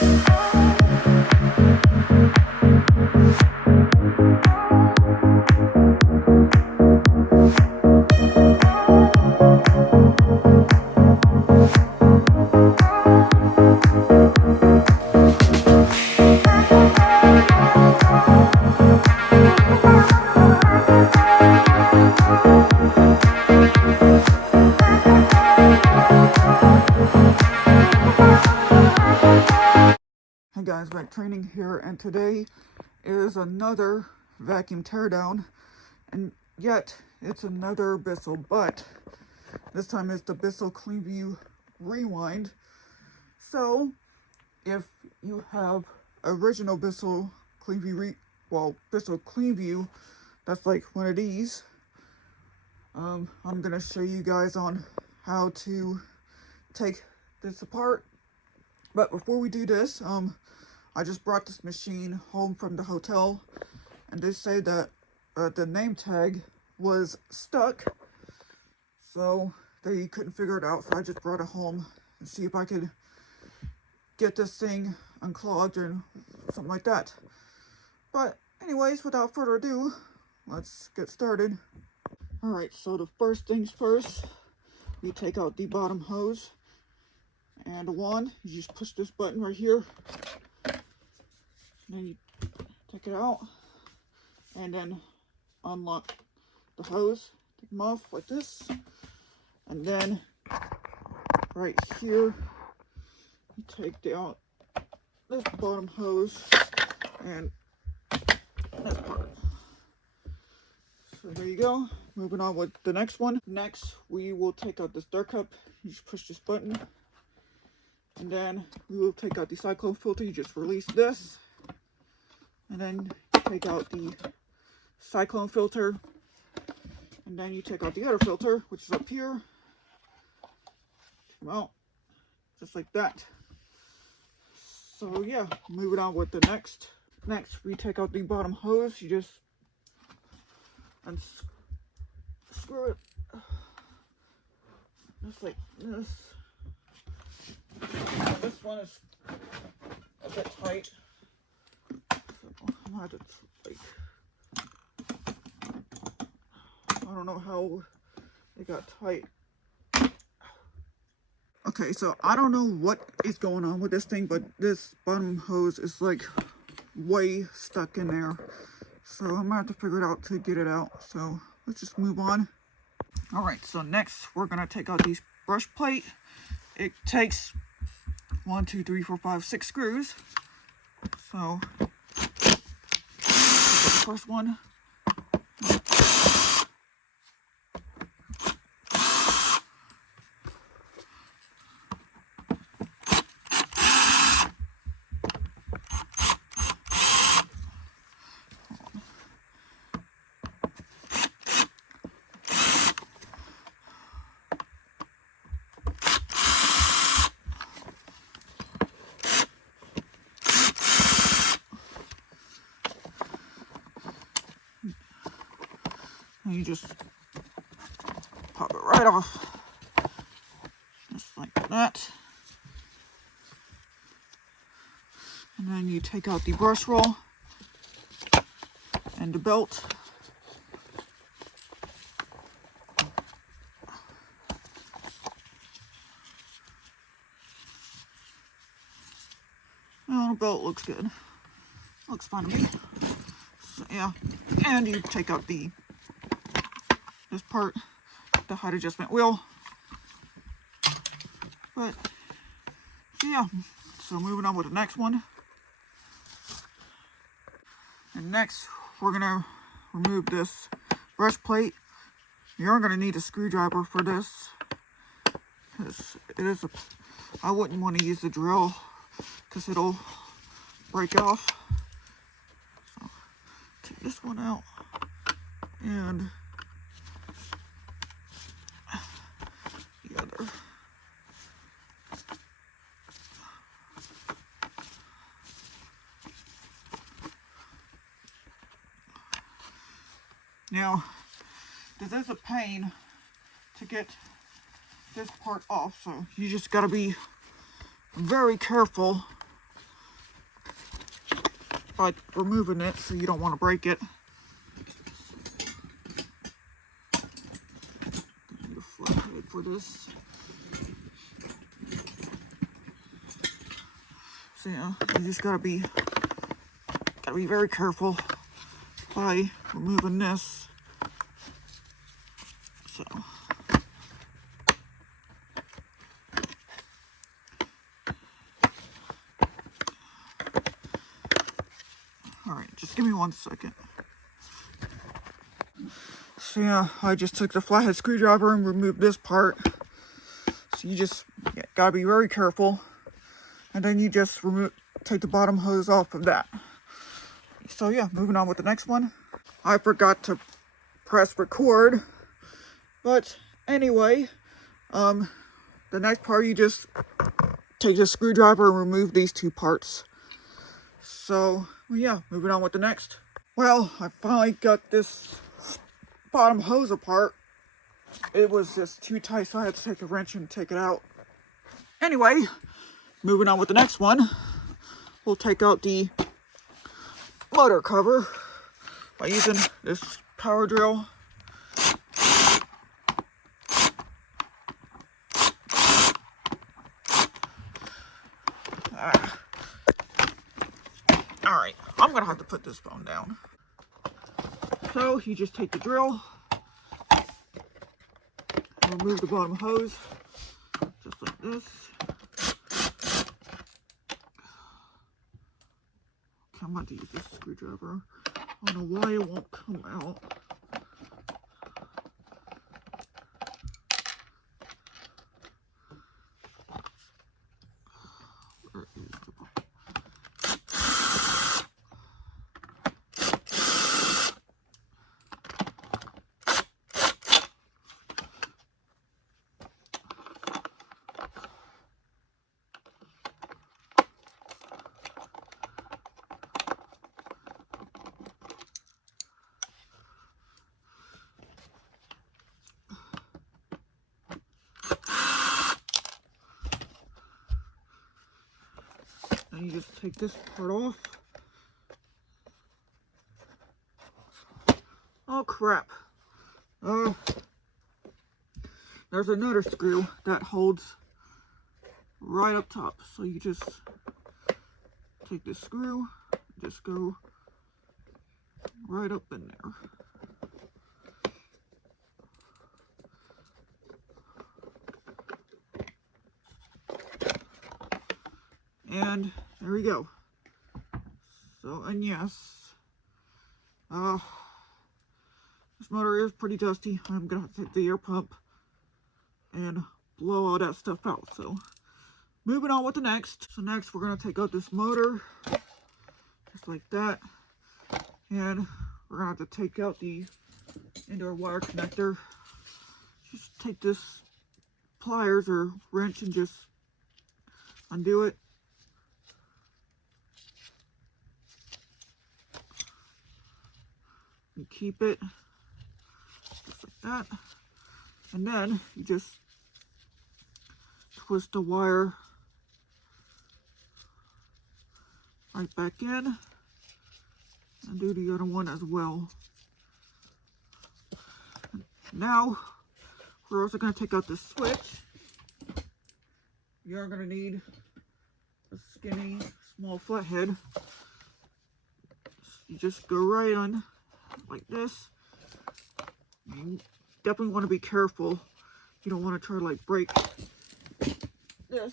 Hey guys, back training here, and today is another vacuum teardown, and yet it's another Bissell, but this time it's the Bissell Cleanview Rewind. So if you have original Bissell Cleanview, Bissell Cleanview, that's like one of these. I'm gonna show you guys on how to take this apart. But before we do this, I just brought this machine home from the hotel, and they say that the name tag was stuck, so they couldn't figure it out. So I just brought it home and see if I could get this thing unclogged or something like that. But anyways, without further ado, let's get started. All right, so the first things first, you take out the bottom hose, and you just push this button right here. Then you take it out and then unlock the hose, take them off like this, and then right here you take out this bottom hose and this part. So there you go. Moving on with the next one. Next, we will take out this dirt cup. You just push this button, and then we will take out the cyclone filter. You just release this, and then you take out the cyclone filter, and then you take out the other filter, which is up here. Take them out just like that. So yeah, moving on with the next. Next, we take out the bottom hose. You just unscrew it just like this. This one is a bit tight, so I'm gonna have to, I don't know how it got tight. Okay, so I don't know what is going on with this thing, but this bottom hose is like way stuck in there. So I'm gonna have to figure it out to get it out. So let's just move on. All right, so next we're gonna take out these brush plate. It takes 1, 2, 3, 4, 5, 6 screws. So the first one. And you just pop it right off, just like that. And then you take out the brush roll and the belt. Oh, the belt looks good. Looks fine to me. So, yeah, and you take out this part, the height adjustment wheel. But so yeah, so moving on with the next one. And next we're gonna remove this brush plate. You're gonna need a screwdriver for this, because I wouldn't want to use the drill because it'll break off. So take this one out and the other. Now, this is a pain to get this part off, so you just gotta be very careful by removing it, so you don't want to break it. Need a flathead for this. So yeah, you just gotta be very careful by removing this. So. Alright, just give me 1 second. So yeah, I just took the flathead screwdriver and removed this part. So you just gotta be very careful. And then you just take the bottom hose off of that. So yeah, moving on with the next one. I forgot to press record. But anyway, the next part, you just take the screwdriver and remove these 2 parts. So yeah, moving on with the next. Well, I finally got this bottom hose apart. It was just too tight, so I had to take a wrench and take it out. Anyway, moving on with the next one. We'll take out the motor cover by using this power drill. Alright, I'm gonna have to put this phone down. So you just take the drill, remove the bottom hose, just like this. Okay, I'm going to use this screwdriver. I don't know why it won't come out. Where is the bottom? And you just take this part off. Oh crap. There's another screw that holds right up top. So you just take this screw, just go right up in there. And there we go. So, and yes, this motor is pretty dusty. I'm gonna have to take the air pump and blow all that stuff out. So, moving on with the next. So next we're gonna take out this motor, just like that. And we're gonna have to take out the indoor wire connector. Just take this pliers or wrench and just undo it. And keep it just like that. And then you just twist the wire right back in and do the other one as well. Now we're also going to take out the switch. You're going to need a skinny small flathead. You just go right on like this. You definitely want to be careful. You don't want to try to like break this.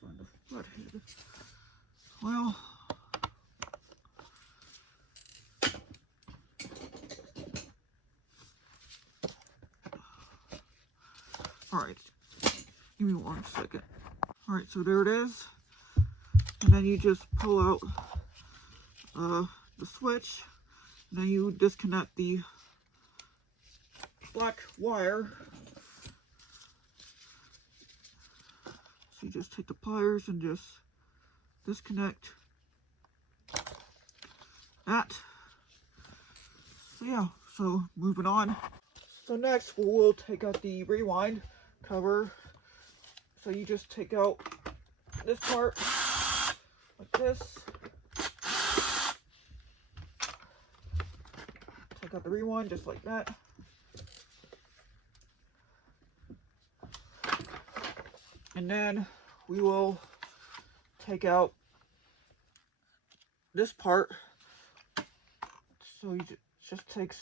Find a flathead. Well, alright, give me 1 second. Alright, so there it is. And then you just pull out the switch. And then you disconnect the black wire. So you just take the pliers and just disconnect that. So yeah, so moving on. So next we will take out the rewind cover. So you just take out this part like this. Take out the rewind just like that. And then we will take out this part. So you just takes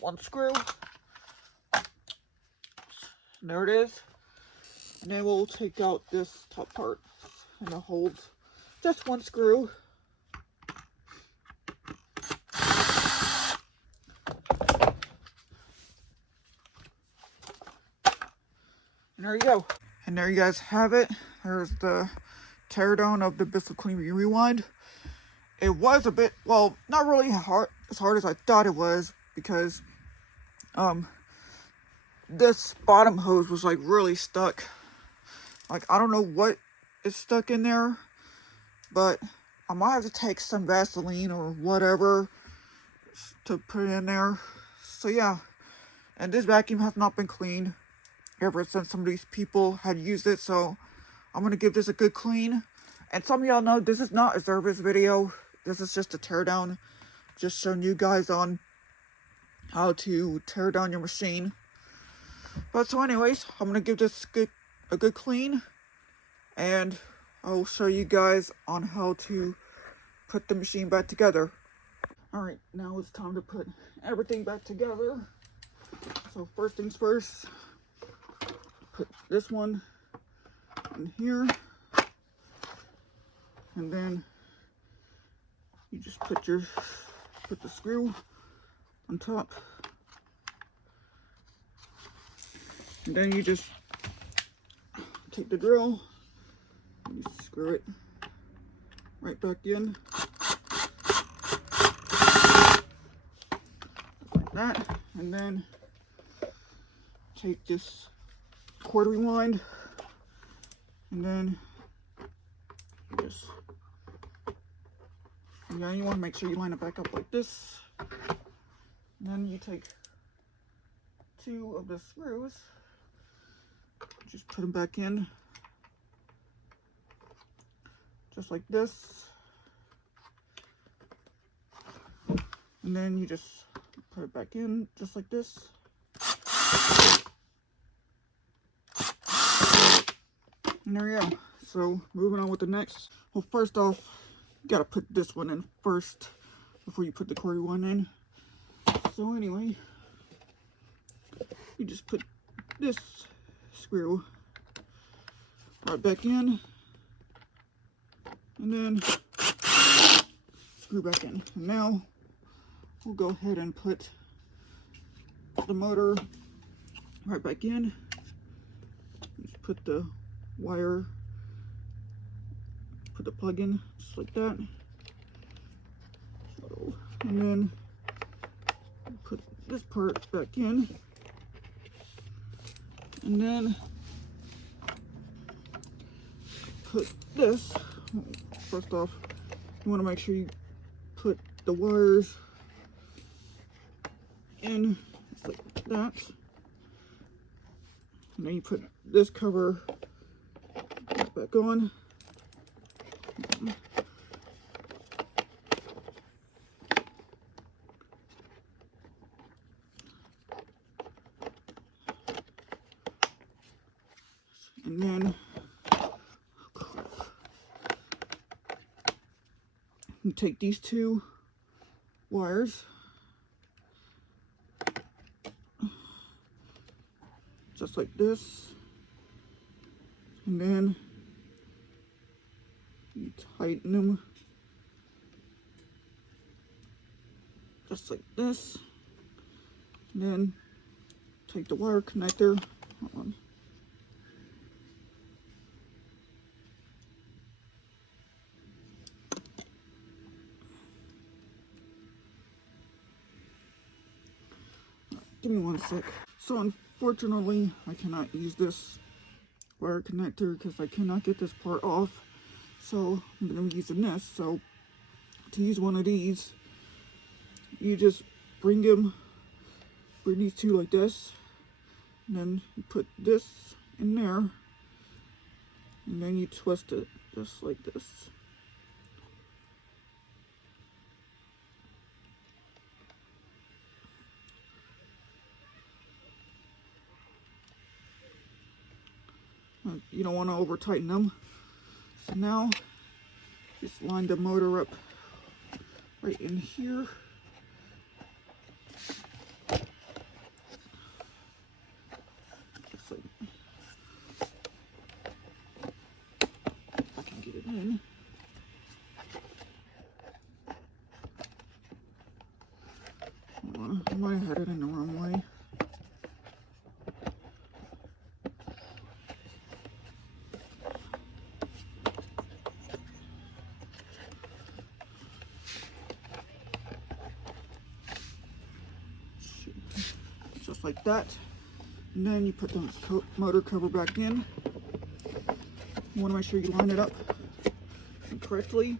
one screw. And there it is. And then we'll take out this top part, and it holds just one screw. And there you go. And there you guys have it. There's the teardown of the Bissell cleanview rewind. It was a bit, well, not really hard as I thought it was, because this bottom hose was like really stuck. Like, I don't know what is stuck in there, but I might have to take some Vaseline or whatever to put in there. So yeah, and this vacuum has not been cleaned ever since some of these people had used it, so I'm gonna give this a good clean. And some of y'all know this is not a service video. This is just a teardown, just showing you guys on how to tear down your machine. But so anyways, I'm gonna give this a good clean, and I'll show you guys on how to put the machine back together. Alright, now it's time to put everything back together. So first things first, put this one in here, and then you just put the screw on top, and then you just take the drill and you screw it right back in like that. And then take this cord rewind, and then just, yeah, you want to make sure you line it back up like this. And then you take two of the screws, just put them back in just like this, and then you just put it back in just like this. And there you go. So moving on with the next. Well, first off, you gotta put this one in first before you put the cord one in. So anyway, you just put this screw right back in, and then screw back in. And now we'll go ahead and put the motor right back in. Just put the wire, put the plug in just like that. So, and then put this part back in, and then put this. First off, you want to make sure you put the wires in just like that, and then you put this cover back on. And then you take these two wires, just like this, and then you tighten them just like this, and then take the wire connector. Hold on. Give me one sec. So unfortunately, I cannot use this wire connector because I cannot get this part off. So I'm going to be using this. So to use one of these, you just bring these two like this, and then you put this in there, and then you twist it just like this. You don't want to over tighten them. So now just line the motor up right in here. Just like, I can get it in. I might have had it in the wrong way. Just like that. And then you put the motor cover back in. You want to make sure you line it up correctly.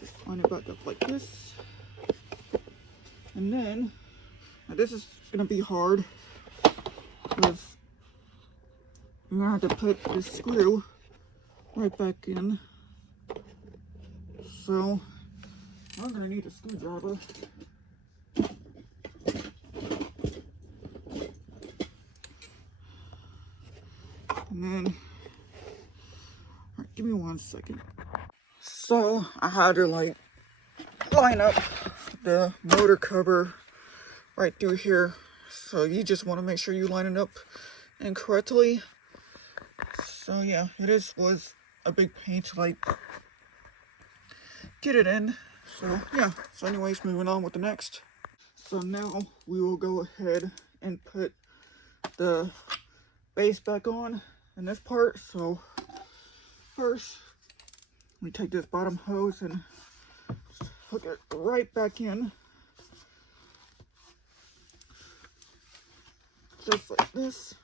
Just line it back up like this. And then, now this is going to be hard because I'm going to have to put this screw right back in. So I'm going to need a screwdriver. And then, all right, give me 1 second. So I had to like line up the motor cover right through here. So you just want to make sure you line it up incorrectly. So yeah, was a big pain to like get it in. So yeah, so anyways, moving on with the next. So now we will go ahead and put the base back on in this part. So first, we take this bottom hose and hook it right back in. Just like this.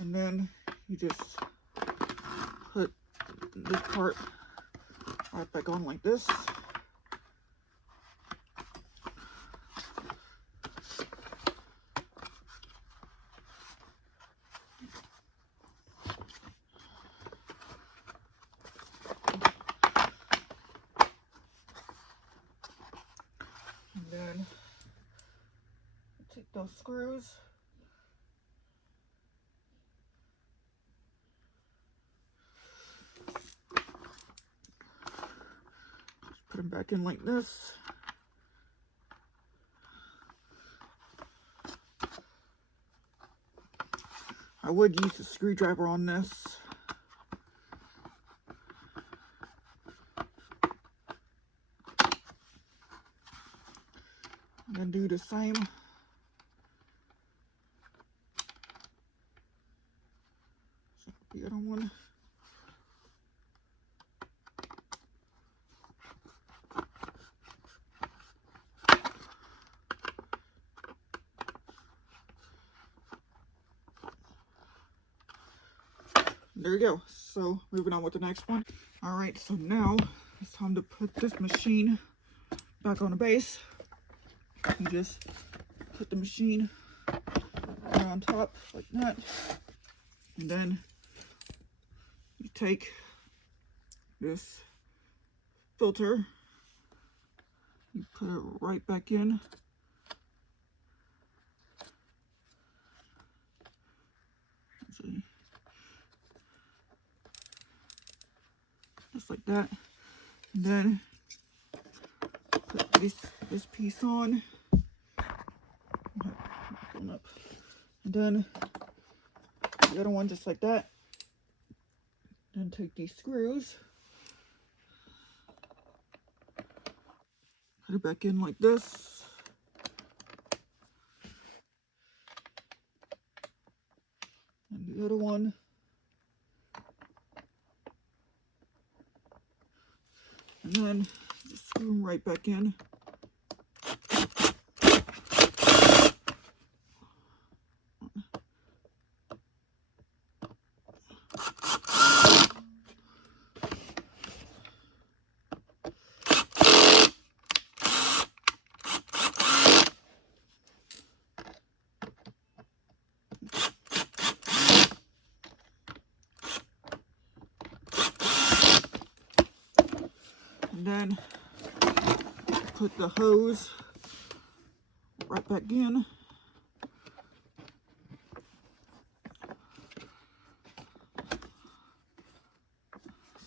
And then you just put this part right back on like this. And then take those screws. Put them back in like this. I would use a screwdriver on this. And then do the same. So the other one. There you go. So moving on with the next one. All right, so now it's time to put this machine back on the base. You just put the machine right on top like that. And then you take this filter, you put it right back in. See? Just like that. And then put this piece on. And then the other one just like that. Then take these screws, put it back in like this. And the other one. And then just screw them right back in. And then put the hose right back in.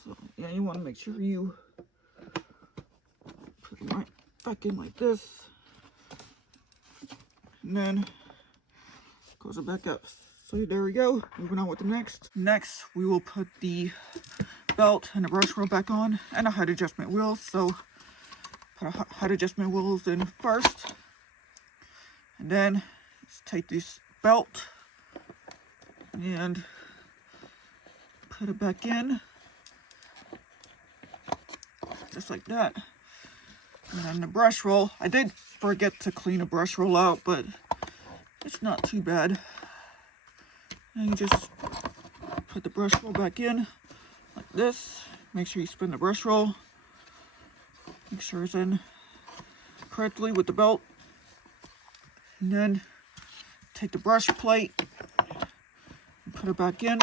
So yeah, you want to make sure you put it right back in like this. And then close it back up. So there we go. Moving on with the next. Next, we will put the belt and the brush roll back on and the height adjustment wheels. So put a height adjustment wheels in first. And then let's take this belt and put it back in. Just like that. And then the brush roll. I did forget to clean the brush roll out, but it's not too bad. And you just put the brush roll back in like this. Make sure you spin the brush roll. Make sure it's in correctly with the belt. And then take the brush plate and put it back in.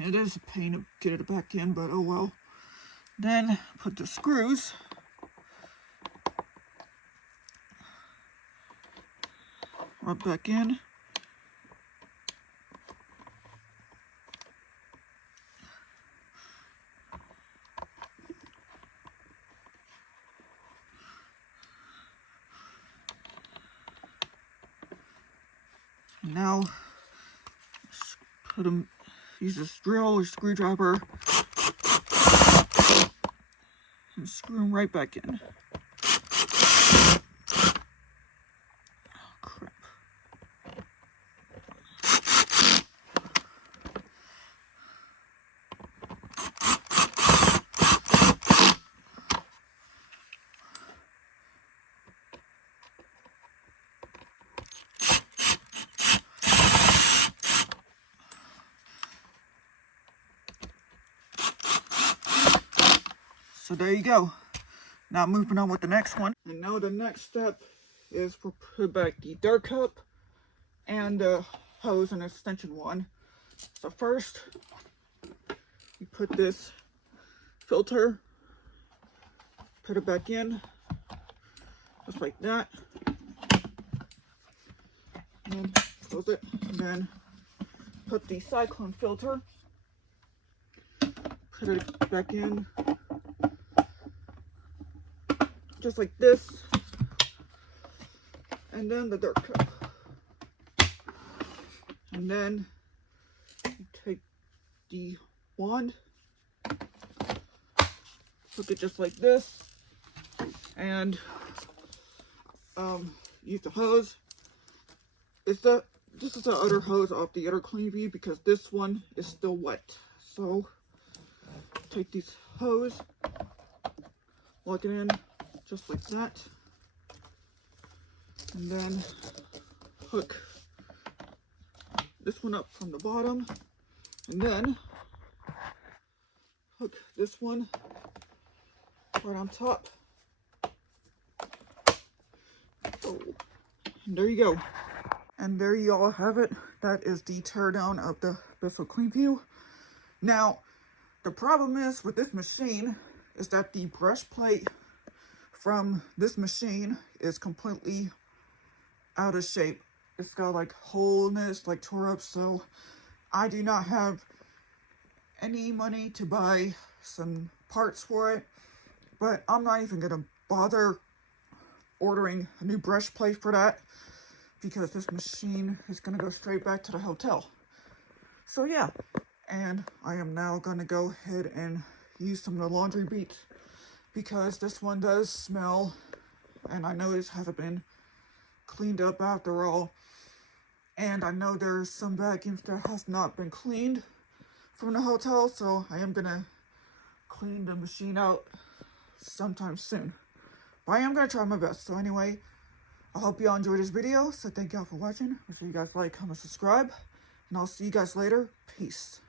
It is a pain to get it back in, but oh well. Then put the screws right back in. And now put them. Use this drill or screwdriver and screw them right back in. Oh, crap. So there you go. Now moving on with the next one. And now the next step is to put back the dirt cup and the hose and extension one. So first, you put this filter, put it back in, just like that. And close it. And then put the cyclone filter, put it back in. Just like this, and then the dirt cup, and then you take the wand, hook it just like this, and use the hose. This is the other hose off the other cleanview because this one is still wet. So take this hose, lock it in. Just like that, and then hook this one up from the bottom, and then hook this one right on top. Oh, and there you go. And there you all have it. That is the teardown of the Bissell cleanview. Now, the problem is with this machine is that the brush plate from this machine is completely out of shape. It's got like wholeness, like tore up, so I do not have any money to buy some parts for it, but I'm not even gonna bother ordering a new brush plate for that because this machine is gonna go straight back to the hotel. So yeah, and I am now gonna go ahead and use some of the laundry beads because this one does smell, and I know it hasn't been cleaned up after all. And I know there's some vacuums that has not been cleaned from the hotel, so I am gonna clean the machine out sometime soon. But I am gonna try my best. So anyway, I hope y'all enjoyed this video. So thank y'all for watching. Make sure you guys like, comment, subscribe, and I'll see you guys later. Peace.